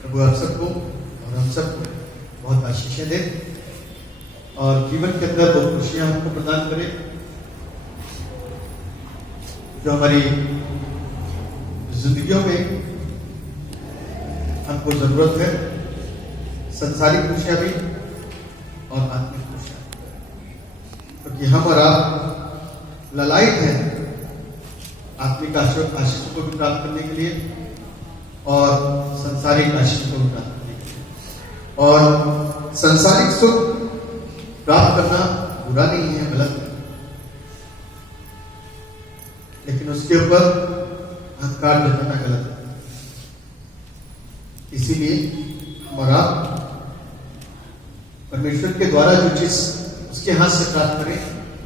प्रभु आप सबको और हम सबको बहुत आशीषें दे और जीवन के अंदर वो खुशियां हमको प्रदान करे जो हमारी जिंदगियों में हमको जरूरत है, संसारिक खुशियां भी और आत्मिक खुशियां, क्योंकि हम और आप ललायत हैं आत्मिक आशीषों को भी प्राप्त करने के लिए और संसारिक आशीषों को भी प्राप्त करने के लिए। और संसारिक सुख प्राप्त करना बुरा नहीं है, गलत है, लेकिन उसके ऊपर अहंकार जताना गलत है। इसीलिए हमारा परमेश्वर के द्वारा जो चीज उसके हाथ से प्राप्त करें,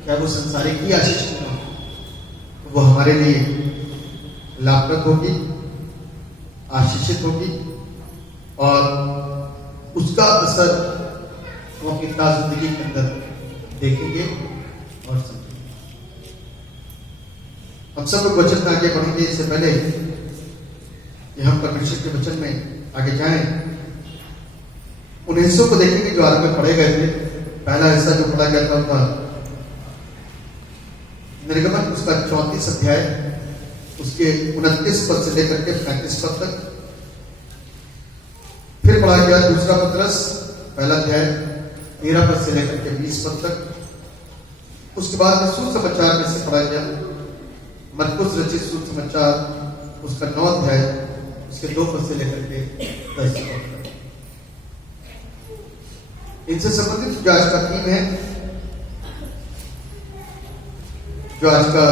क्या वो संसारिक ही आशीष क्यों ना हो, वो हमारे लिए लाभप्रद होगी, आशीषित होगी और उसका असर हम अपनी जिंदगी के अंदर देखेंगे और समझेंगे। हम सब लोग वचन में आगे बढ़ेंगे। इससे पहले कि हम परमेश्वर के वचन में आगे जाएं, उन हिस्सों को देखेंगे जो आरंभ में पढ़े गए थे। पहला हिस्सा जो पढ़ा गया था निर्गमन उसका 34 अध्याय उसके 29 पद से लेकर के 35 पद तक। फिर पढ़ा गया दूसरा पत्रस पहला अध्याय 13 पद से लेकर के 20 पद तक। उसके बाद में सुसमाचार में से पढ़ा गया मरकुस रचित सुसमाचार उसका 9 अध्याय उसके 2 पद से लेकर के 10 पद तक। इनसे संबंधित जो आज का थीम है, जो आज का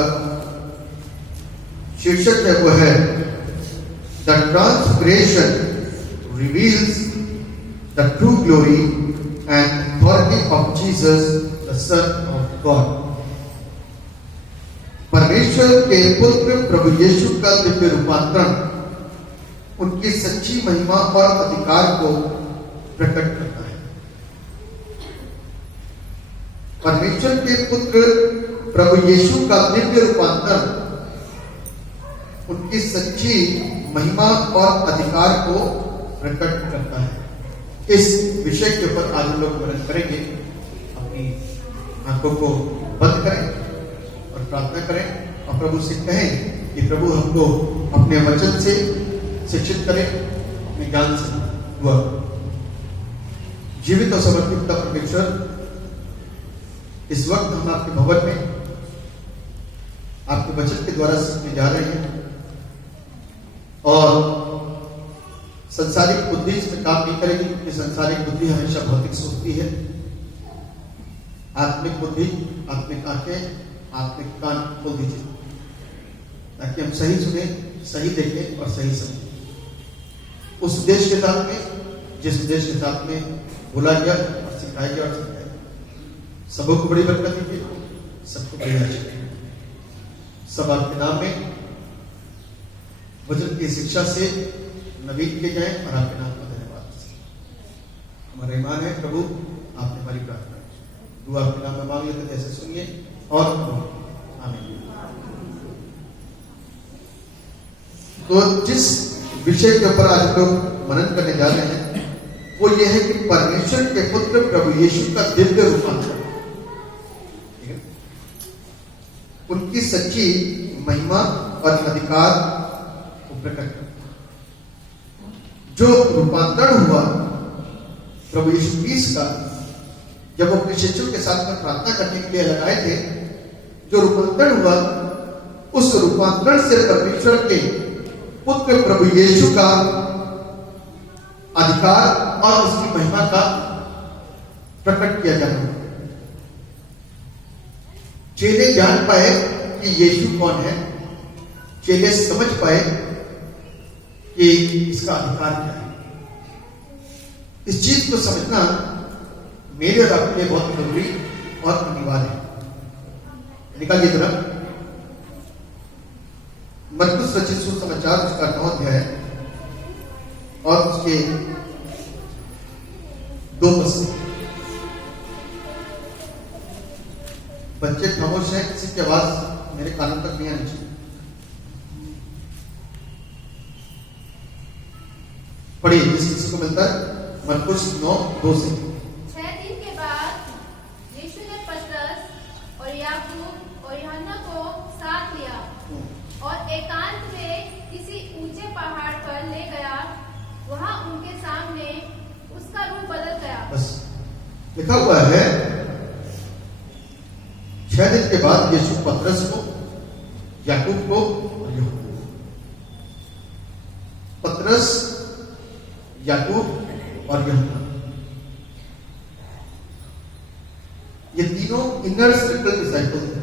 शीर्षक है, वो है the transgression reveals the true glory and authority of Jesus the son of God. परमेश्वर के पुत्र प्रभु यीशु का दिव्य रूपांतरण उनकी सच्ची महिमा और अधिकार को प्रकट करता है। परमेश्वर के पुत्र प्रभु यीशु का दिव्य रूपांतरण उनकी सच्ची महिमा और अधिकार को प्रकट करता है। इस विषय के ऊपर आज हम लोग वर्णन करेंगे। अपनी आंखों को बंद करें और प्रार्थना करें और प्रभु से कहें कि प्रभु हमको अपने वचन से शिक्षित करें, अपने ज्ञान से दुआ। जीवित और समर्पित का परमेश्वर, इस वक्त हम आपके भवन में आपके वचन के द्वारा सीखने जा रहे हैं और संसारिक बुद्धि इसमें काम नहीं करेगी, क्योंकि संसारिक बुद्धि हमेशा भौतिक सोचती है। आत्मिक बुद्धि, आत्मिक आंखें, आत्मिक कान खोल दीजिए ताकि हम सही सुने, सही देखें और सही समझें। उस उद्देश्य के साथ में, जिस उद्देश्य के साथ में बोला गया और सिखाया गया और सिखाया, सबों को बड़ी बरकत दीजिए, सबको बड़ी आशीष। सब आपके नाम में वचन की शिक्षा से नवीन किए जाए और आपके नाम का धन्यवाद। हमारा ईमान है प्रभु, आपने हमारी प्रार्थना दुआ आपके नाम में मांग लेते ऐसे सुनिए और आमीन। तो जिस विषय के ऊपर आज लोग मनन करने जा रहे हैं वो ये है कि परमेश्वर के पुत्र प्रभु यीशु का दिव्य रूपांतरण, उनकी सच्ची महिमा और अधिकार को प्रकट करता। जो रूपांतरण हुआ प्रभु यीशु क्रिस्त का, जब वो अपने शिष्यों के साथ में प्रार्थना करने के लिए लगाए थे, जो रूपांतरण हुआ, उस रूपांतरण से परमेश्वर के पुत्र प्रभु यीशु का अधिकार और उसकी महिमा का प्रकट किया जाना। चेले जान पाए कि यीशु कौन है, चेले समझ पाए कि इसका अधिकार क्या है। इस चीज को समझना मेरे और आपके लिए बहुत जरूरी और अनिवार्य है। निकालिए जरा मरकुस रचित सुसमाचार उसका 9 अध्याय और उसके 2 पद। बच्चे खामोश हैं, किसी की आवाज मेरे कानों तक नहीं आनी चाहिए। पढ़िए जिस किसी को मिलता है मरकुस 9:2 से। 6 दिन के बाद यीशु ने पतरस और याकूब और यूहन्ना को साथ लिया और एकांत में किसी ऊंचे पहाड़ पर ले गया। वहां उनके सामने उसका रूप बदल गया। बस लिखा हुआ है 6 दिन के बाद यीशु पतरस को, याकूब को और यूहन्ना, पतरस, याकूब और यूहन्ना, ये तीनों इनर सर्कल डिसाइपल थे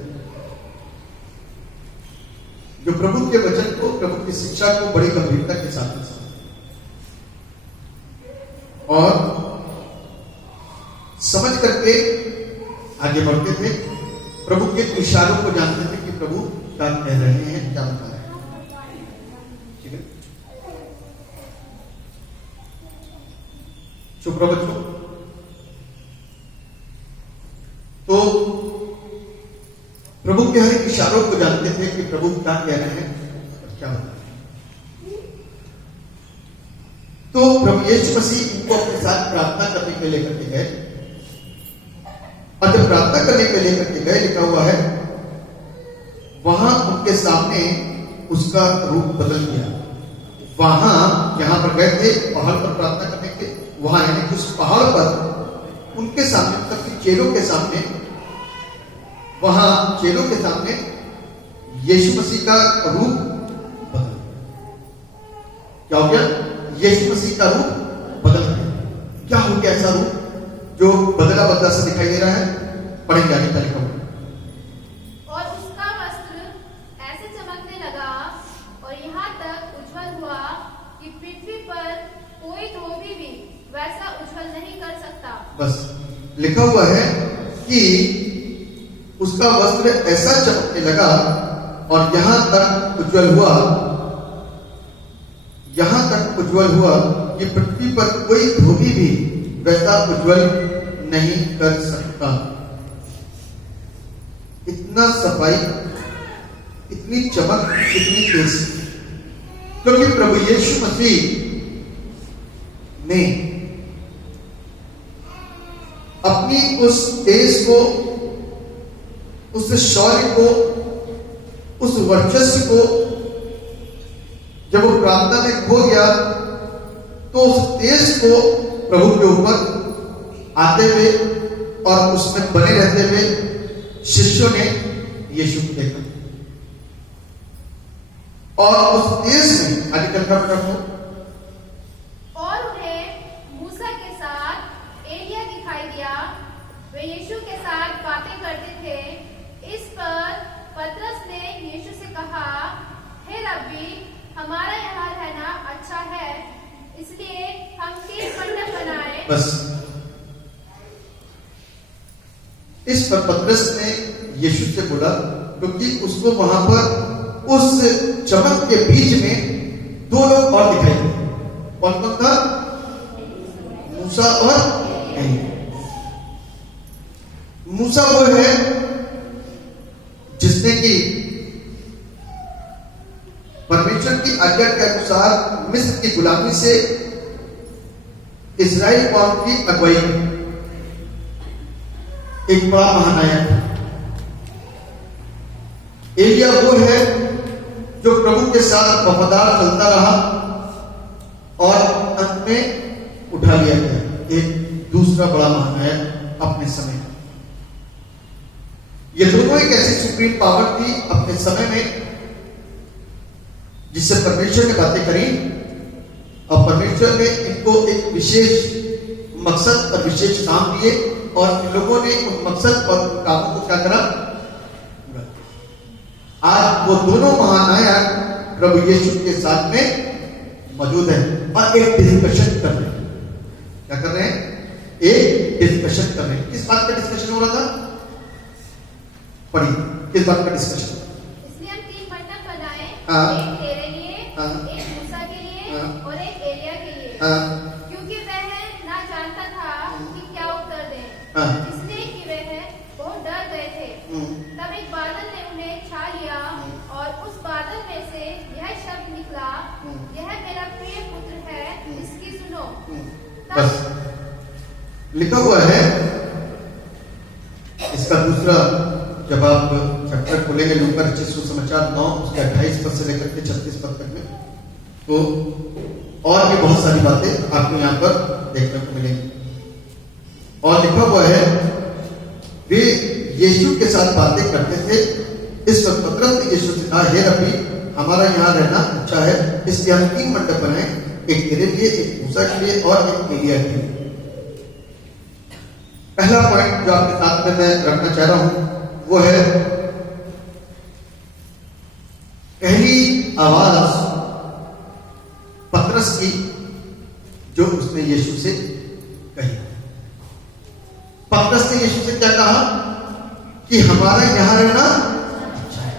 जो प्रभु के वचन को, प्रभु की शिक्षा को बड़ी गंभीरता के साथ सुनते और समझ करके आगे बढ़ते थे। प्रभु के इशारों को जानते थे कि प्रभु क्या कह रहे हैं, क्या बता रहे हैं। ठीक है, चुप रहो बच्चों। तो प्रभु के हर एक इशारों को जानते थे कि प्रभु क्या कह रहे हैं और क्या बता रहे हैं। तो प्रभु यीशु मसीह इनको अपने साथ प्रार्थना करने के लिए करके गए और जब प्रार्थना करने के लिए करके गए, लिखा हुआ है वहां उनके सामने उसका रूप बदल गया। वहां जहां पर गए थे पहाड़ पर प्रार्थना करने के, वहां यानी उस पहाड़ पर उनके सामने, तब कि चेलों के सामने, वहां चेलों के सामने यीशु मसीह का रूप बदल गया। क्या हो गया? यीशु मसीह का रूप बदल गया। क्या हो गया ऐसा रूप जो बदला बदला सा दिखाई दे रहा है? पढ़ेंगे आगे क्या लिखा हुआ। और उसका वस्त्र ऐसे चमकने लगा और यहाँ तक उज्जवल हुआ कि पृथ्वी पर कोई धोबी भी वैसा उज्जवल नहीं कर सकता। बस लिखा हुआ है कि उसका वस्त्र ऐसा चमकने लगा और यहां तक उज्जवल हुआ, यहां तक उज्जवल हुआ कि पृथ्वी पर कोई धोबी भी वैसा उज्जवल नहीं कर सकता। इतना सफाई, इतनी चमक, इतनी तेज, क्योंकि प्रभु यीशु मसीह ने अपनी उस तेज को, उस शौर्य को, उस वर्चस्व को जब वो प्रार्थना में खो गया तो उस तेज को प्रभु के ऊपर आते हुए और उसमें बने रहते हुए शिष्यों ने यीशु को देखा और उस तेज में आगे कल्पना करना और उन्हें मूसा के साथ एलिया दिखाई दिया। वे यीशु के साथ बातें करते थे। इस पर पतरस ने यीशु से कहा, हे रब्बी, हमारा यहाँ रहना अच्छा है, इसलिए हम 3 मंडप बनाए। बस इस पर पतरस ने यीशु से बोला, क्योंकि उसको वहां पर उस चमक के बीच में 2 लोग और दिखाई दिए। कौन कौन था? मूसा और एलिया। मूसा वो है जिसने की परमेश्वर की आज्ञा के अनुसार मिस्र की गुलामी से इस्राएल कौम की अगुवाई की, एक बड़ा महानायक। एलिया वो है जो प्रभु के साथ वफादार चलता रहा और अंत में उठा लिया गया, एक दूसरा बड़ा महानायक अपने समय। ये दोनों एक ऐसी सुप्रीम पावर थी अपने समय में जिससे परमेश्वर ने बातें करी और परमेश्वर ने इनको एक विशेष मकसद और विशेष काम दिए और इन लोगों ने उन मकसद और उन कामों को क्या करा? आज वो दोनों महानायक प्रभु यीशु के साथ में मौजूद हैं और एक डिस्कशन कर रहे हैं। क्या कर रहे हैं? एक डिस्कशन कर रहे हैं। किस बात का डिस्कशन हो रहा था? पढ़िए, किस बात का डिस्कशन? इसलिए हम 3 मंडप बनाए, हाँ। एक तेरे लिए, हाँ। एक मूसा के लिए, हाँ। और एक एलिया के लिए, क्योंकि वह ना जानता था कि क्या उत्तर दें, हाँ। इसलिए कि वह बहुत डर गए थे। तब एक बादल ने उन्हें छा लिया और उस बादल में से यह शब्द निकला, यह मेरा प्रिय पुत्र है, इसकी बस लिखा हुआ है इसका दूसरा, जब आप चैप्टर खोलेंगे लूका रचित सुसमाचार 9 उसके 28 पद से लेकर के 36 पद तक में, तो और भी बहुत सारी बातें आपको यहाँ पर देखने को मिलेंगी। और लिखा हुआ है वे यीशु के साथ बातें करते थे। इस वक्त पतरस ने यीशु से कहा, हे रब्बी, हमारा यहाँ रहना अच्छा है, इसलिए हम 3 मंडप बनाए, एक तेरे लिए, एक मूसा के लिए और एक एलिया के लिए। पहला पॉइंट जो आपके साथ में मैं रखना चाह रहा हूं वो है पहली आवाज पतरस की जो उसने यीशु से कही। पतरस ने यीशु से क्या कहा कि हमारा यहां रहना अच्छा है।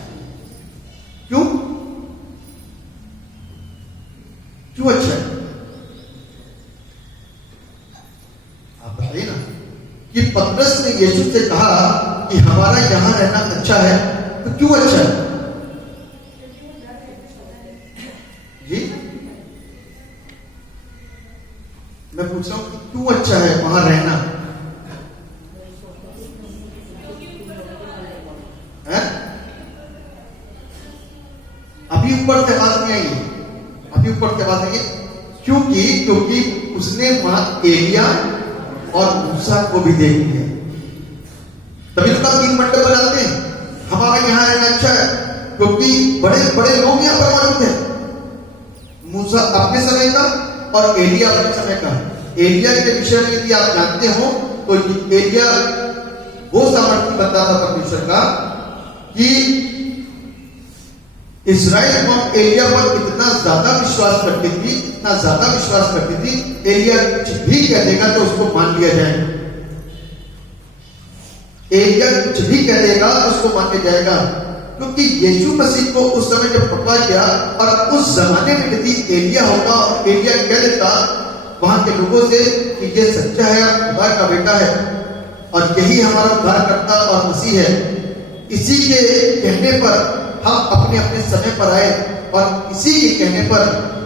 क्यों क्यों अच्छा है? आप बताइए ना कि पतरस ने यीशु से कहा कि हमारा यहां रहना अच्छा है, तो क्यों अच्छा है जी? मैं पूछ रहा हूं कि क्यों अच्छा है वहां रहना है? अभी ऊपर से बात नहीं आई, अभी ऊपर से बात आई। क्योंकि उसने वहां एलिया और मूसा को भी देख लिया। तभी तो 3 मंडप बनाते हैं, हमारा यहां रहना अच्छा है, क्योंकि बड़े बड़े लोग यहां पर मौजूद हैं। मूसा अपने समय का और एलिया अपने समय का। एलिया के विषय में यदि आप जानते हो तो एलिया वो सामर्थ्य बंदा था परमेश्वर का कि इस्राएल कौम एलिया पर इतना ज्यादा विश्वास करती थी, इतना ज्यादा विश्वास करती थी, एलिया कुछ भी कह देगा तो उसको मान लिया जाएगा। एलिया कुछ भी कह देगा तो उसको मान लिया जाएगा, क्योंकि यीशु मसीह को उस समय जब पकड़ा गया और उस जमाने में यदि एलिया होगा और एलिया कह देता वहां के लोगों से कि ये सच्चा है और खुदा का बेटा है और यही हमारा उद्धारकर्ता और मसीह है, इसी के कहने पर हम अपने अपने समय पर आए और इसी के कहने पर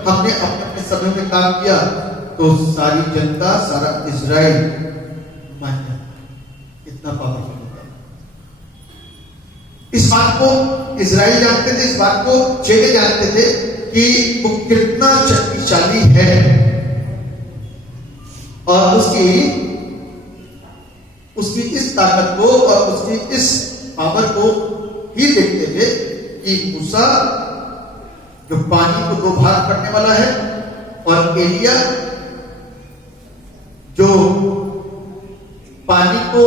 हमने अपने अपने समय में काम किया, तो सारी जनता, सारा इजराइल मान गया। इतना पावरफुल होता। इस बात को इजराइल जानते थे, इस बात को चेले जानते थे कि वो कितना शक्तिशाली है, और उसकी इस ताकत को और उसकी इस पावर को ही देखते थे कि मूसा जो पानी को 2 भाग करने वाला है और एलिया जो पानी को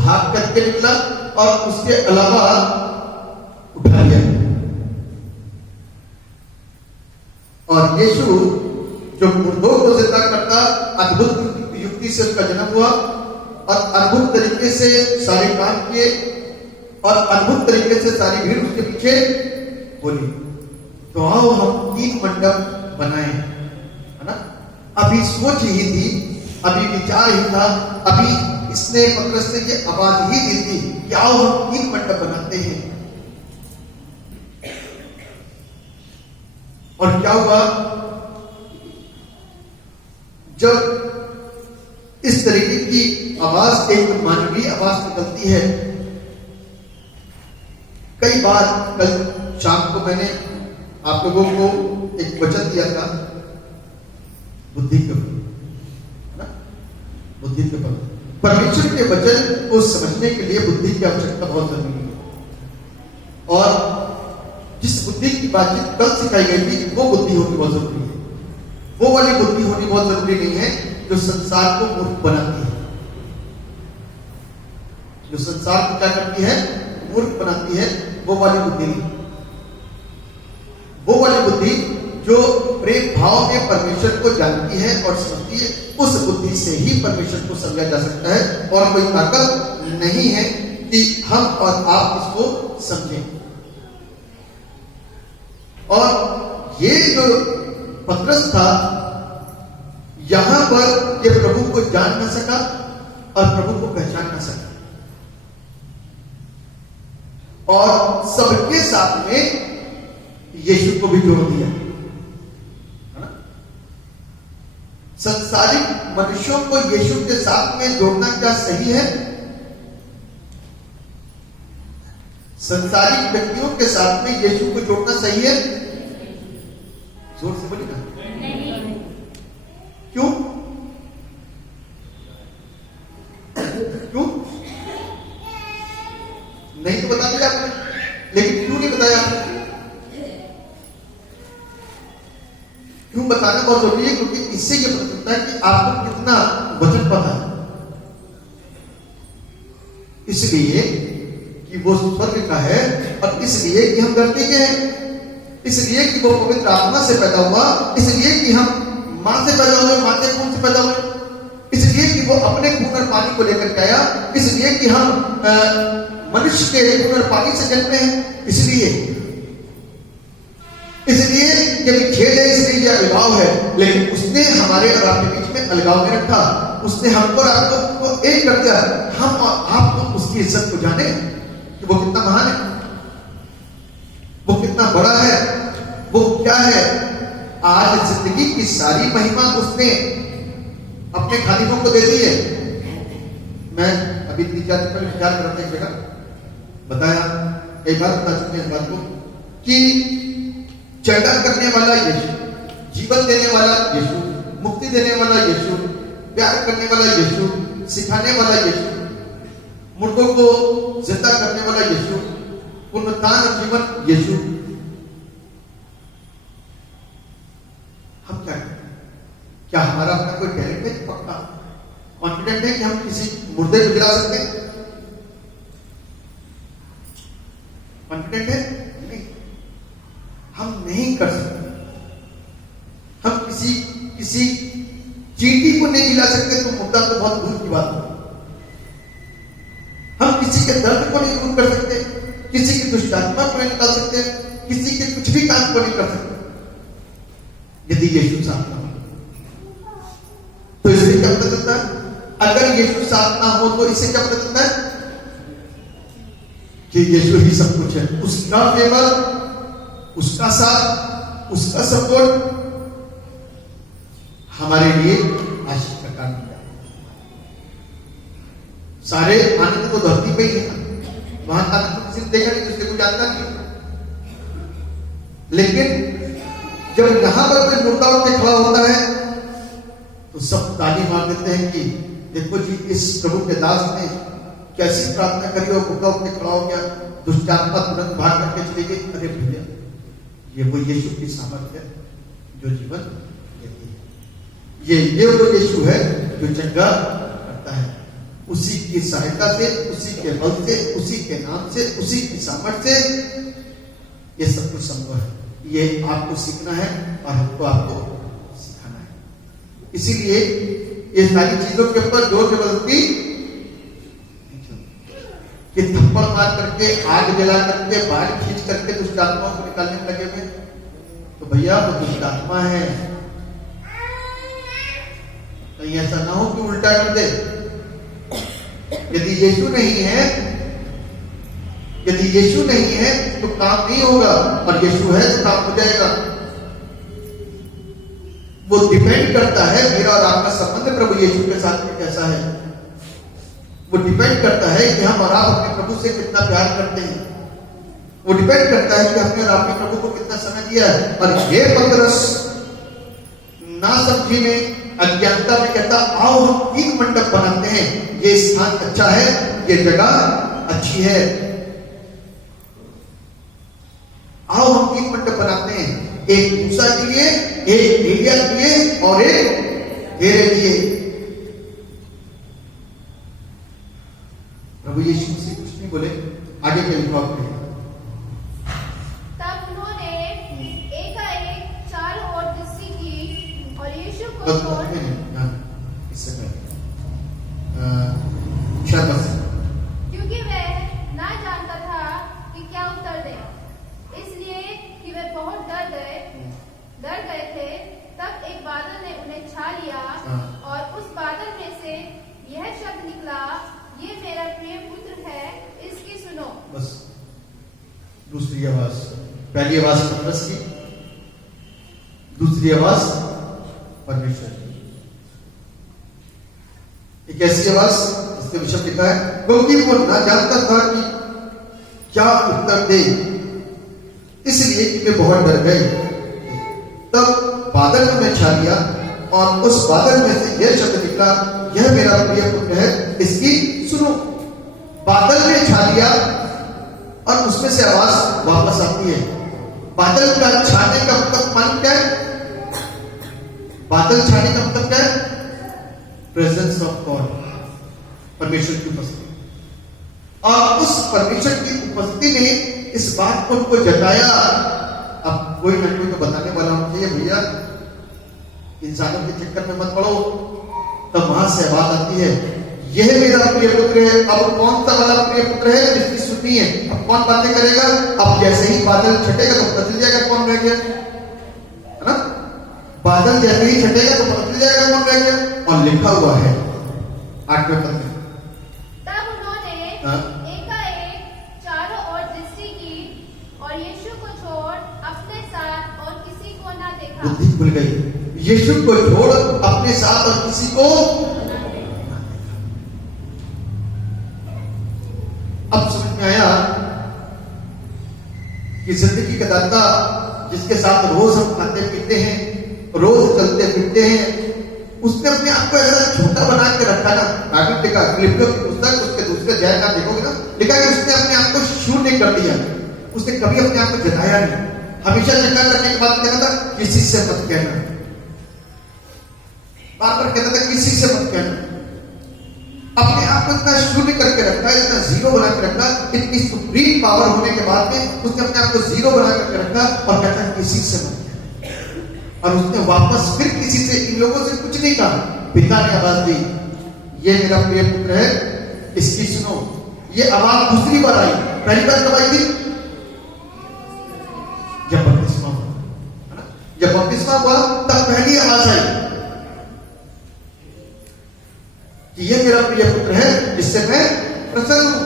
भाग करके निकला और उसके अलावा उठा लिया। और यीशु जो मुर्दों को जिंदा करता, अद्भुत युक्ति से उसका जन्म हुआ और अद्भुत तरीके से सारे काम किए और अद्भुत तरीके से सारी भीड़ उसके पीछे बोली। तो आओ हम 3 मंडप बनाए, है ना? अभी सोच ही थी, अभी विचार ही था, अभी इसने पतरस ने ये आवाज ही दी थी कि आओ हम 3 मंडप बनाते हैं। और क्या हुआ जब इस तरीके की आवाज, एक मानवीय आवाज निकलती है। कई बार कल शाम को मैंने आप लोगों को एक वचन दिया था बुद्धि के ऊपर, ना? बुद्धि के ऊपर परमेश्वर के वचन को समझने के लिए बुद्धि की आवश्यकता बहुत जरूरी है। और जिस बुद्धि की बातचीत कल सिखाई गई थी वो बुद्धि होनी बहुत जरूरी है। वो वाली बुद्धि होनी बहुत जरूरी नहीं है जो संसार को मूर्ख बनाती है, जो संसार को क्या करती है, मूर्ख बनाती है। वो वाली बुद्धि नहीं, वो वाली बुद्धि जो प्रेम भाव में परमेश्वर को जानती है और समझती है, उस बुद्धि से ही परमेश्वर को समझा जा सकता है। और कोई ताकत नहीं है कि हम और आप इसको समझें। और ये जो पतरस था, यहां पर ये प्रभु को जान न सका और प्रभु को पहचान न सका, और सबके साथ में यीशु को भी जोड़ दिया, है ना? संसारिक मनुष्यों को यीशु के साथ में जोड़ना क्या सही है? संसारिक व्यक्तियों के साथ में यीशु को जोड़ना सही है? जोर से बोलिए ना। क्यों? क्यों नहीं तो बता दिया आपने, लेकिन क्यों नहीं बताया आपने? क्यों बताना बहुत जरूरी है, क्योंकि इससे यह पता चलता है कि आपको कितना वचन पता है। इसलिए कि वो स्वर्ग का है, और इसलिए कि हम धरती के हैं, इसलिए कि वो पवित्र आत्मा से पैदा हुआ, इसलिए कि हम मां से पैदा हुए, मां के खून से पैदा हुए, इसलिए कि वो अपने खून और पानी को लेकर के आया, इसलिए कि हम मनुष्य के खून और पानी से जन्मे हैं, इसलिए ये भी खेद है, इसलिए ये अलगाव है। लेकिन उसने हमारे और आपके बीच में अलगाव में रखा, उसने हमको और आपको एक कर दिया। हम और आप तो उसकी इज्जत को जाने कि वो कितना महान है, वो कितना बड़ा है, वो क्या है। आज जिंदगी की सारी महिमा उसने अपने खादिमों को दे दी है। मैं अभी 3-4 दिन पहले विचार कर रहा था, एक जगह बताया, कई बार बता चुके हैं इस बात को, कि चैटा करने वाला यीशु, जीवन देने वाला यीशु, मुक्ति देने वाला यीशु, प्यार करने वाला यीशु, सिखाने वाला यीशु, मुर्दों को जिंदा करने वाला यीशु, पुनरुत्थान और जीवन यीशु। हम क्या करें? क्या हमारा अपना कोई टैलेंट है? पक्का कॉन्फिडेंट है कि हम किसी मुर्दे को गिरा सकते हैं? कॉन्फिडेंट है? नहीं, हम नहीं कर सकते। हम किसी चींटी को नहीं हिला सकते, तो मुद्दा तो बहुत दूर की बात है। हम किसी के दर्द को नहीं दूर कर सकते, किसी की दुष्टात्मा को नहीं निकाल सकते, किसी के कुछ भी काम को नहीं कर सकते यदि यीशु साथ ना हो। तो इससे क्या पता चलता है? अगर यीशु साथ ना हो तो इससे क्या पता चलता है? कि यीशु ही सब कुछ है। उसका फेवर, उसका साथ, उसका सपोर्ट हमारे लिए आशीष का कारण है। सारे आनंद तो धरती पे ही है, वहां का आनंद किसी ने देखा नहीं, किसी को जानता नहीं। लेकिन जब यहां पर कोई मुर्दा उठ के खड़ा होता है तो सब ताली मार देते हैं कि देखो जी, इस प्रभु के दास ने कैसी प्रार्थना करी और मुर्दा उठ के खड़ा हो गया, दुष्टात्मा तुरंत भाग करके चली गई। अरे भैया, ये वो यीशु की सामर्थ्य है जो जीवन देती है। ये वो यीशु है जो चंगा करता है। उसी की सहायता से, उसी के बल से, उसी के नाम से, उसी की सामर्थ्य से ये सब कुछ संभव है। ये आपको सीखना है और हमको आपको सिखाना है। इसीलिए ये सारी चीजों के ऊपर जोर जबरदस्ती कि थप्पड़ मार करके, आग जला करके, बाढ़ खींच करके दुष्टात्माओं को निकालने में लगे हुए, तो भैया वो दुष्टात्मा है। कहीं ऐसा ना हो कि उल्टा कर दे। यदि यीशु नहीं है, यदि यीशु नहीं है तो काम नहीं होगा, और यीशु है तो काम हो जाएगा। वो डिपेंड करता है मेरा और आपका संबंध प्रभु यीशु के साथ में कैसा है। वो डिपेंड करता है कि हम और आप अपने प्रभु से कितना प्यार करते हैं। वो डिपेंड करता है कि हमने और आपने प्रभु को कितना समय दिया है। और ये पतरस ना समझी में, अज्ञानता में कहता, आओ हम 3 मंडप बनाते हैं, ये स्थान अच्छा है, ये जगह अच्छी है, आओ हम 3 मंडप बनाते हैं, एक मूसा के लिए, एक एलिया के लिए और एक तेरे लिए। प्रभु यीशु से कुछ नहीं बोले, आगे के लिखा आपने। तब उन्होंने एकाएक चारों ओर दृष्टि की और यीशु को क्योंकि वह ना जानता था कि क्या उत्तर दे, इसलिए कि वे बहुत डर गए थे। तब एक बादल ने उन्हें छा लिया और उस बादल में से यह शब्द निकला, ये मेरा प्रिय पुत्र है, इसकी सुनो। बस दूसरी आवाज, पहली आवाज पतरस की, दूसरी आवाज परमेश्वर की। एक ऐसी आवाज जिसके विषय लिखा है, क्योंकि वो ना जानता था कि क्या उत्तर दे, इसलिए कि वे बहुत डर गए। तब बादल में छा लिया और उस बादल में से यह शब्द निकला, यह मेरा प्रिय पुत्र है, इसकी सुनो। बादल में छा लिया और उसमें से आवाज वापस आती है। बादल का छाने का मतलब मान क्या है? बादल छाने का मतलब क्या है? प्रेजेंस ऑफ गॉड, परमेश्वर की उपस्थिति। और उस परमेश्वर की उपस्थिति ने इस बात को उनको जताया। अब कोई ना कोई तो बताने वाला होना चाहिए, भैया इंसानों के चक्कर में मत पड़ो। तब वहां से आवाज आती है, यह मेरा प्रिय पुत्र है। अब कौन सा वाला प्रिय पुत्र है जिसकी सुननी है? अब कौन बातें करेगा? अब जैसे ही बादल छटेगा तो पता चल जाएगा कौन रह गया, है ना? बादल जैसे ही छटेगा तो पता चल जाएगा कौन रह गया। और लिखा हुआ है 8वें पद में, तब उन्होंने एकाएक चारों ओर दृष्टि की और यीशु को छोड़ अपने साथ और किसी को न देखा। बुद्धि खुल गई। यीशु को छोड़ अपने साथ और किसी को। अब समझ में आया कि जिंदगी का दाता जिसके साथ रोज हम खाते पीते हैं, रोज चलते फिरते हैं, उसने अपने आप को ऐसा छोटा बना के रखा ना। बाइबल लिखा, फिलिपियों की पुस्तक उसके दूसरे अध्याय का देखोगे ना, लिखा कि उसने अपने आप को शून्य कर दिया। उसने कभी अपने आप को जताया नहीं। हमेशा चंगा करने के बाद कहता था किसी से मत कहना, बार बार कहता था किसी से मत कहना। अपने आप को इतना शून्य करके रखा, इतना जीरो बना के रखा। इतनी सुप्रीम पावर होने के बाद में उसने अपने आप को जीरो बना करके रखा और कहता है किसी से मत कहना। और उसने वापस फिर किसी से, इन लोगों से कुछ नहीं कहा। पिता ने आवाज दी, ये मेरा प्रिय पुत्र है, इसकी सुनो। ये आवाज दूसरी बार आई। पहली बार कब आई थी? जब बपतिस्मा हुआ। जब बपतिस्मा हुआ तब पहली आवाज आई कि ये मेरा प्रिय पुत्र है जिससे मैं प्रसन्न हूं।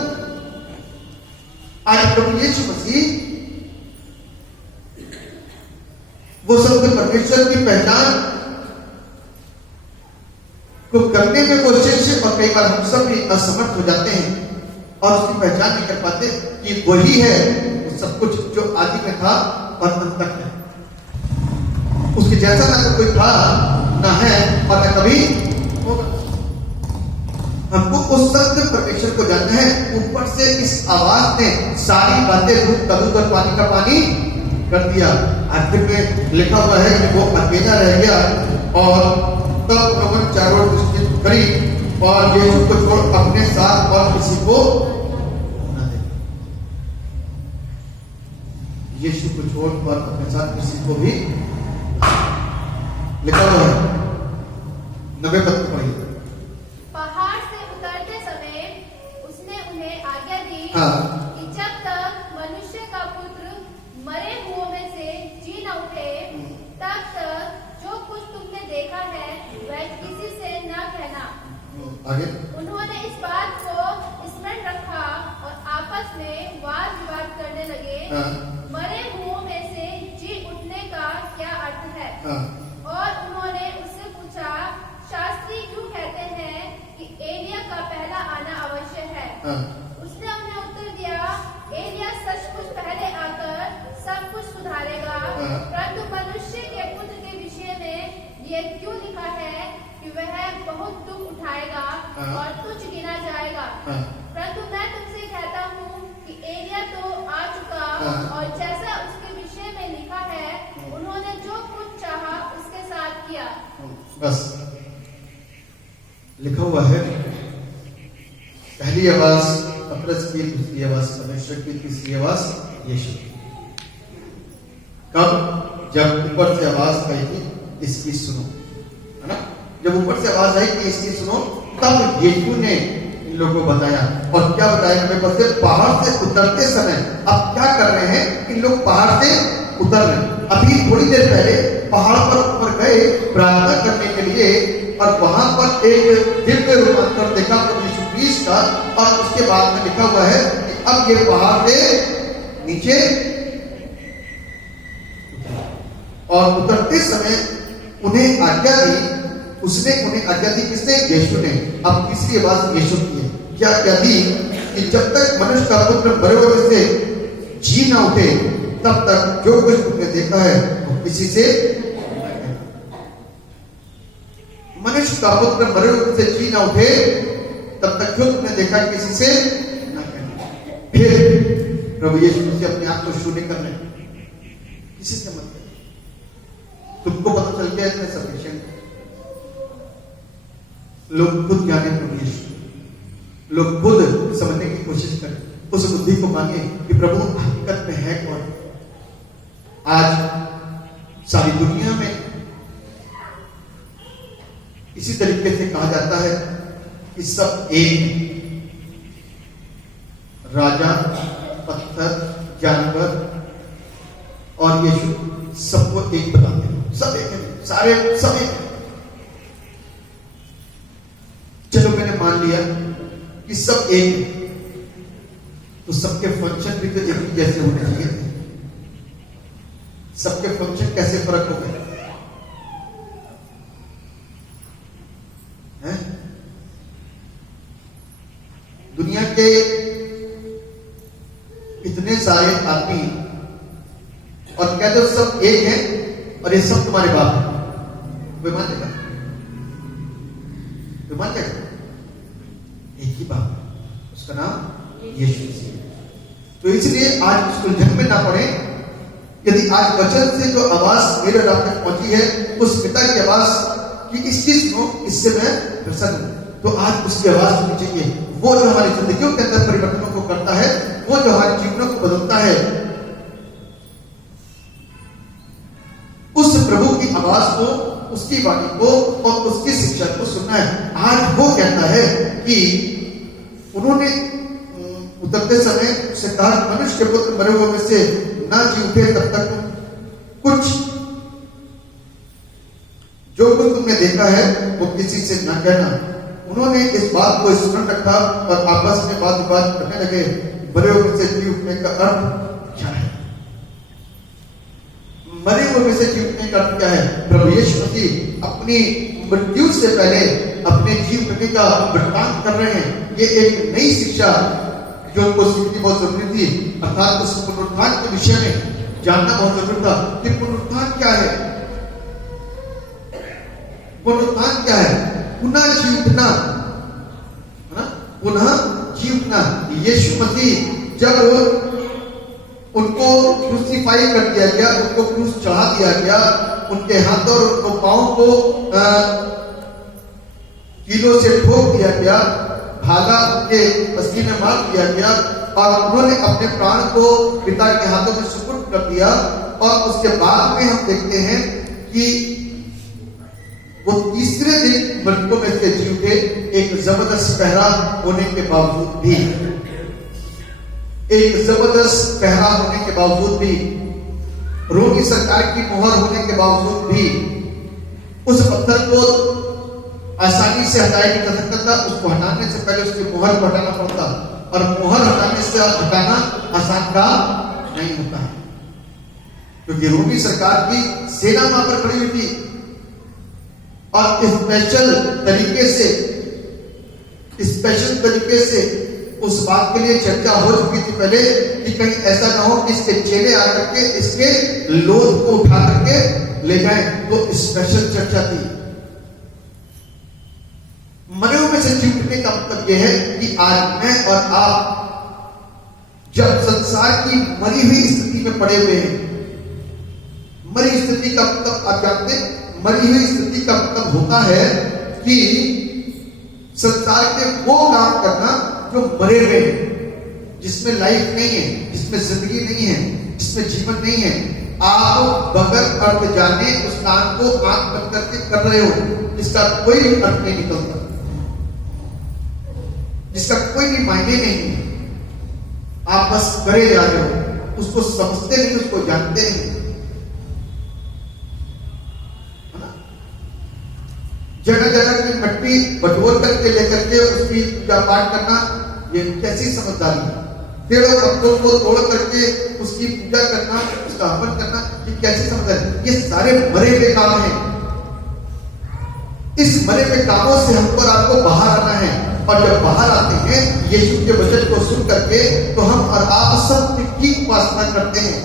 आज प्रभु यीशु मसीह वो सब परमेश्वर की पहचान को करने में कोशिश, और कई बार हम सब भी असमर्थ हो जाते हैं और उसकी पहचान नहीं कर पाते कि वही है वो सब कुछ जो आदि में था और अंत तक है। उसके जैसा ना तो कोई था, ना है और ना कभी होगा। हमको उस सत्य परमेश्वर को जानना है। ऊपर से इस आवाज ने सारी बातें रूप कदू कर पानी का पानी कर दिया। आखिर में लिखा हुआ है कि वो अकेला रह गया और तब उन्होंने चारों ओर दृष्टि करी और यीशु को छोड़ अपने साथ और किसी को न देखा। यीशु को छोड़ और अपने साथ किसी को भी लिखा हुआ है। 90 पद पढ़िए। पहाड़ से उतरते समय उसने उन्हें आज्ञा दी कि जब तक मनुष्य का पुत्र मरे हुओं में से जी न उठे, तब तक जो कुछ तुमने देखा है वह किसी से न कहना। आगे उन्होंने इस बात को स्मरण रखा और आपस में वाद विवाद करने लगे, मरे हुओं में से जी उठने का क्या अर्थ है? और उन्होंने उससे पूछा, शास्त्री क्यों कहते हैं कि एलिया का पहला आना आवश्यक है? उसने उन्हें उत्तर दिया, एलिया सचमुच पहले आकर सब कुछ सुधारेगा, परंतु मनुष्य के पुत्र के विषय में ये क्यों लिखा है कि वह बहुत दुख उठाएगा और तुच्छ गिना जाएगा? परंतु मैं तुमसे कहता हूँ कि एलिया तो आ चुका और जैसा उसके विषय में लिखा है उन्होंने जो कुछ चाहा उसके साथ किया। बस लिखा हुआ है, पहली आवाज पतरस की, दूसरी आवाज परमेश्वर की, तीसरी आवाज यीशु की। कब? जब ऊपर से आवाज आई कि इसकी सुनो, है ना? जब ऊपर से आवाज आई कि इसकी सुनो, तब यीशु ने इन लोगों को बताया। और क्या बताया? हमें पता है पहाड़ से उतरते समय। अब क्या कर रहे हैं? इन लोग पहाड़ से उतर रहे हैं। अभी थोड़ी देर पहले पहाड़ पर ऊपर गए प्रार्थना करने के लिए और वहां पर एक दिव्य रूपांतर देखा प्रभु यीशु क्रिस्ट का। और उसके बाद में लिखा हुआ है कि अब ये पहाड़ से नीचे और उतरते समय उन्हें आज्ञा दी उसने उन्हें आज्ञा दी, किसने? यीशु ने। अब तीसरी आवाज यीशु की है। क्या आज्ञा दी? कि जब तक मनुष्य का पुत्र मरे हुए से जी ना उठे, तब तक जो कुछ तुमने देखा है वो किसी से, मनुष्य का पुत्र मरे हुए से जी ना उठे तब तक जो तुमने देखा किसी से ना कहना। फिर प्रभु यीशु मसीह अपने आप को शून्य करने, किसी से मत कहना। तुमको पता चल गया इतने सफिशिएंट। लोग खुद जाने प्रभु यीशु, लोग खुद समझने की कोशिश करें, उस बुद्धि को मांगे कि प्रभु हकीकत में है कौन। आज सारी दुनिया में इसी तरीके से कहा जाता है कि सब एक, राजा, पत्थर, जानवर और यीशु सबको एक बताते हैं। सब एक है, सारे सब एक है। चलो मैंने मान लिया कि सब एक है, तो सबके फंक्शन भी तो एक ही जैसे होने चाहिए थे। सबके फंक्शन कैसे फर्क हो गए हैं? दुनिया के इतने सारे आदमी और कहते हो सब एक है और ये सब तुम्हारे बाप है, कोई मान लेगा? कोई मान लेगा? एक ही बाप है, उसका नाम यीशु मसीह है। तो इसलिए आज उस उलझन में ना पड़े। यदि आज वचन से जो आवाज मेरे रात तक पहुंची है, उस पिता की आवाज कि इसकी सुनो, इससे मैं प्रसन्न हूं, तो आज उसकी आवाज सुननी चाहिए। वो जो हमारी जिंदगियों के अंदर परिवर्तनों को करता है, वो जो हमारे जीवनों को बदलता है, उस प्रभु की आवाज को, उसकी वाणी को और उसकी शिक्षा को सुनना है। आज वो कहता है कि उन्होंने उतरते समय उससे कहा, मनुष्य के पुत्र मरे हुए में से ना जी उठे तब तक कुछ जो कुछ तुमने देखा है वो किसी से ना कहना। उन्होंने इस बात को स्मरण रखा और आपस में बात विवाद करने लगे, मरे हुए से जी उठने का अर्थ क्या है? मरे हुए से जी उठने का अर्थ क्या है? प्रभु यीशु मसीह अपनी मृत्यु से पहले अपने जी उठने का वृत्तांत कर रहे हैं। ये एक नई शिक्षा जो उनको सीखनी बहुत जरूरी थी, अर्थात उस पुनरुत्थान के विषय में जानना बहुत जरूरी था कि पुनरुत्थान क्या है। पुनरुत्थान क्या है? पुनः जी उठना, है ना? पुनः जी उठना। यीशु मसीह जब उनको क्रूसीफाई कर दिया गया, उनको क्रूस चढ़ा दिया गया, उनके हाथों और उनको पांव को कीलों से ठोक दिया गया, भाला उनके पसीने में मार दिया गया और उन्होंने अपने प्राण को पिता के हाथों में सुपुर्द कर दिया। और उसके बाद में हम देखते हैं कि वो तीसरे दिन मृतकों में से जी उठे, एक जबरदस्त पहरा होने के बावजूद भी, एक जबरदस्त पहरा होने के बावजूद भी, रोमी सरकार की मोहर होने के बावजूद भी, उस पत्थर को आसानी से हटाया नहीं जा सकता था। उसको हटाने से पहले उसकी मोहर को हटाना पड़ता, और मोहर हटाने से हटाना आसान काम नहीं होता है, क्योंकि रोमी सरकार की सेना वहां पर खड़ी हुई थी और स्पेशल तरीके से उस बात के लिए चर्चा हो चुकी थी पहले कि कहीं ऐसा ना हो कि इसके चेले आकर के इसके लोथ को उठा करके ले जाएं। तो स्पेशल चर्चा थी। मरे हुए में से जी उठने का मतलब यह है कि आज मैं और आप जब संसार की मरी हुई स्थिति में पड़े हुए हैं, मरी स्थिति का मतलब आप जानते हैं, मरी हुई स्थिति का मतलब होता है कि संसार के वो काम करना जो मरे हुए हैं, जिसमें लाइफ नहीं है, जिसमें जिंदगी नहीं है, जिसमें जीवन नहीं है। आप बगैर अर्थ जाने उस काम को आंख बंद करके कर रहे हो, जिसका कोई भी अर्थ नहीं निकलता, जिसका कोई भी मायने नहीं है। आप बस करे जा रहे हो, उसको समझते नहीं, उसको जानते नहीं। जगह जगह की मिट्टी बटोर करके लेकर के उसकी पूजा पाठ करना, ये कैसी समझदारी है? पेड़ों पत्तों को तोड़ करके उसकी पूजा करना, उसका हवन करना, ये कैसी समझदारी? ये सारे मरे हुए काम हैं। इस मरे हुए कामों से हमको और आपको बाहर आना है। और जब बाहर आते हैं यीशु के वचन को सुन करके, तो हम और आप सत्य की उपासना करते हैं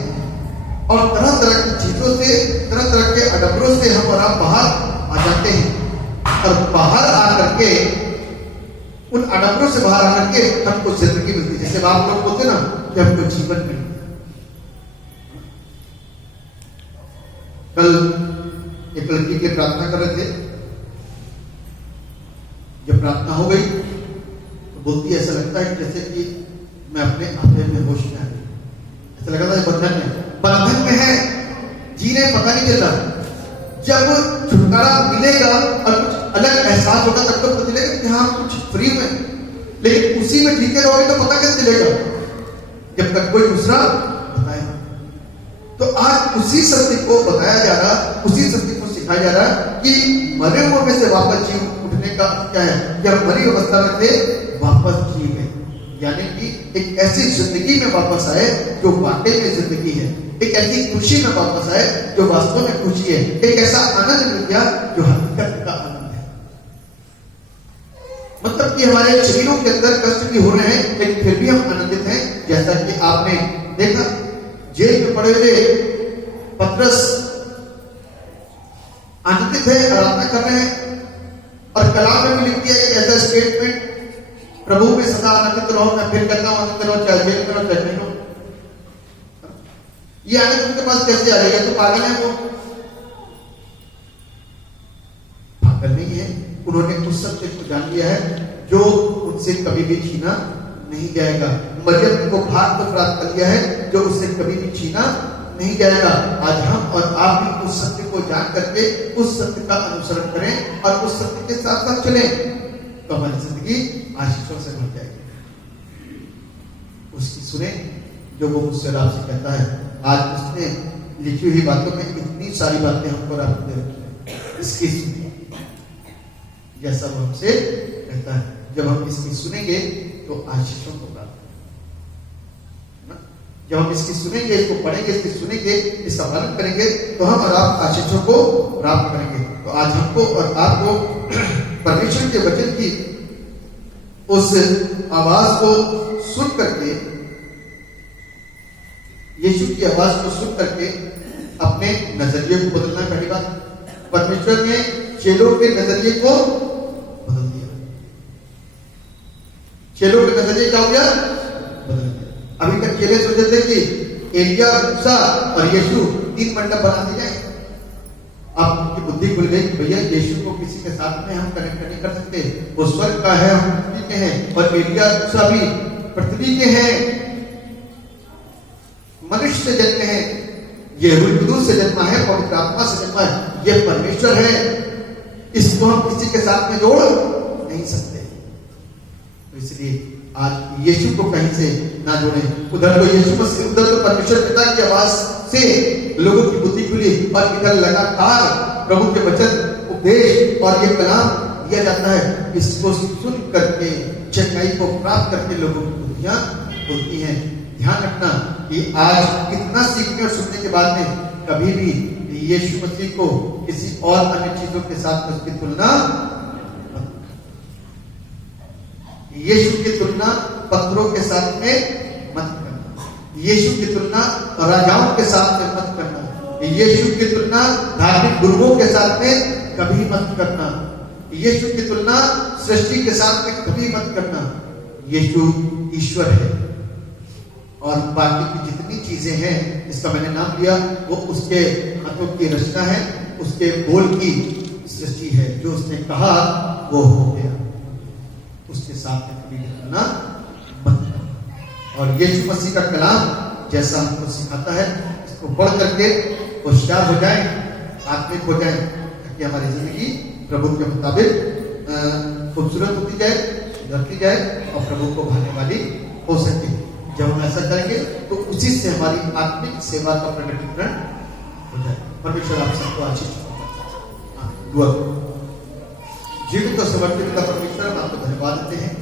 और तरह तरह की चीजों से, तरह तरह के अडबरों से हम और आप बाहर आ जाते हैं। और बाहर आकर के, उन अडबरों से बाहर आकर के हमको जिंदगी मिलती है। जैसे आप लोग बोलते ना कि हमको जीवन मिलता है। कल एक लड़की के प्रार्थना कर रहे थे, जब प्रार्थना हो गई तो बोलती ऐसा लगता है जैसे कि मैं अपने आपे में होश में आ गई। ऐसा लगा था बंधन में है, जीने पता नहीं चल रहा। जब छुटकारा मिलेगा और कुछ अलग एहसास होगा तब तो पता चलेगा कि हाँ कुछ फ्री में, लेकिन उसी में ठीके रहोगे तो पता कैसे चलेगा जब तक कोई दूसरा बताएगा। तो आज उसी सत्य को बताया जा रहा, उसी सत्य को सिखाया जा रहा कि मरे हुए में से वापस जी उठने का क्या है। जब मरी अवस्था में थे वापस जी गए, यानी कि एक ऐसी जिंदगी में वापस आए जो वाकई में जिंदगी है, एक ऐसी खुशी में वापस आए जो वास्तव में खुशी है, एक ऐसा आनंद मिल गया जो हकीकत का आनंद है। मतलब कि हमारे शरीरों के अंदर कष्ट भी हो रहे हैं लेकिन फिर भी हम आनंदित हैं। जैसा कि आपने देखा जेल में पड़े हुए पतरस आनंदित है, आराधना कर रहे हैं। और कलाम में भी लिख दिया एक ऐसा स्टेटमेंट, प्रभु में सदा आनंदित रहो। मैं फिर कहता हूं आनंदित रहो, चाहे जेल में रहो चाहे नहीं रहो। ये आनंद उनके पास कैसे आ जाएगा? तो पागल है वो, पागल नहीं है। उन्होंने उस सत्य को जान लिया है जो उनसे कभी भी छीना नहीं जाएगा। मरियम को भाग को प्राप्त कर लिया है जो उससे कभी भी छीना नहीं जाएगा। आज हम और आप भी उस सत्य को जान करके उस सत्य का अनुसरण करें और उस सत्य के साथ साथ चलें तो हमारी जिंदगी आशीषों से भर जाएगी। उसकी सुने जो वो मुझसे आपसे कहता है। आज उसने लिखी हुई बातों में इतनी सारी बातें हमको आपको दे रखी है, इसकी सुनिए जैसा वो हमसे कहता है। जब हम इसकी सुनेंगे तो आशीषों को प्राप्त, जब हम इसकी सुनेंगे, इसको पढ़ेंगे, इसकी सुनेंगे, इसका पालन करेंगे तो हम और आप आशीषों को प्राप्त करेंगे। तो आज हमको और आपको परमेश्वर के वचन की उस आवाज को सुन करके, यीशु की आवाज को सुन करके अपने नजरिए को बदलना है। पहली बात, परमेश्वर ने चेलों के नजरिए को बदल दिया। चेलों के नजरिए क्या हो गया? बदल दिया। अभी तक चेले सोचते थे कि एलिया, मूसा और यीशु 3 मंडप बना दिए जाए। अब उनकी बुद्धि खुल गई, भैया यीशु को किसी के साथ में हम कनेक्ट नहीं कर सकते। वो स्वर्ग का है, हम पृथ्वी के हैं, और एलिया मूसा भी पृथ्वी के हैं, मनुष्य से जन्मे हैं। ये रूह कुदूस से जन्मा है, पवित्र आत्मा से जन्मा है, ये परमेश्वर है। इसको हम किसी के साथ में जोड़ नहीं सकते। तो इसलिए आज यीशु को कहीं से ना जोड़ें। उधर तो यीशु मसीह, उधर तो परमेश्वर पिता की आवाज से लोगों की बुद्धि खुली, और इधर लगातार प्रभु के वचन, उपदेश और ये कलाम दिया जाता है। इसको सुन करके, चंगाई को प्राप्त करके लोगों की बुद्धियां खुलती हैं। ध्यान रखना कि आज इतना सीखने और सुनने के बाद में कभी भी यीशु मसीह को किसी और अन्य चीजों के साथ उसकी तुलना, यीशु की तुलना पत्थरों के साथ में मत करना, यीशु की तुलना राजाओं के साथ में मत करना, यीशु की तुलना धार्मिक गुरुओं के साथ में कभी मत करना, यीशु की तुलना सृष्टि के साथ में कभी मत करना। यीशु ईश्वर है और बाकी की जितनी चीजें हैं, इसका मैंने नाम लिया, वो उसके हाथों की रचना है, उसके बोल की सृष्टि है। जो उसने कहा वो हो गया, उसके साथ में कभी तुलना मत करना। और यीशु मसीह का कलाम जैसा हमको सिखाता है, इसको पढ़ करके होशियार हो जाए, आत्मिक हो जाए, ताकि हमारी जिंदगी प्रभु के मुताबिक खूबसूरत होती जाए, सुधरती जाए और प्रभु को भाने वाली हो सके। जब हम ऐसा करेंगे तो उसी से हमारी आत्मिक सेवा का प्रकटीकरण हो जाए। परमेश्वर आप सबको आशीष दुआ। जीवन को समर्पित पिता परमेश्वर, हम आपको धन्यवाद देते हैं।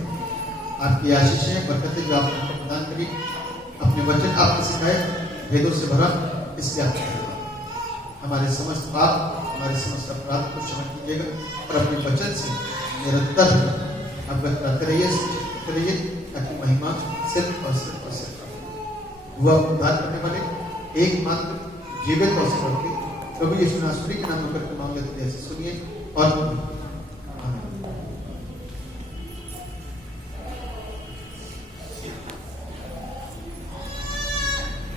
आपकी आशीषें, बरकतें जो आपने हमको प्रदान करी, अपने वचन आपने सिखाए, भेदों से भरा, इसलिए आपका धन्यवाद। हमारे समस्त पाप हमारे समस्त अपराध को क्षमा कीजिएगा और अपने वचन से निरंतर अवगत करते रहिए ताकि महिमा सिर्फ और सिर्फ हुआ उद्धार करने वाले एकमात्र जीवित और सर्वोत्तम प्रभु यीशु नासरी के नाम में करके मांग लेते हैं। सुनिए और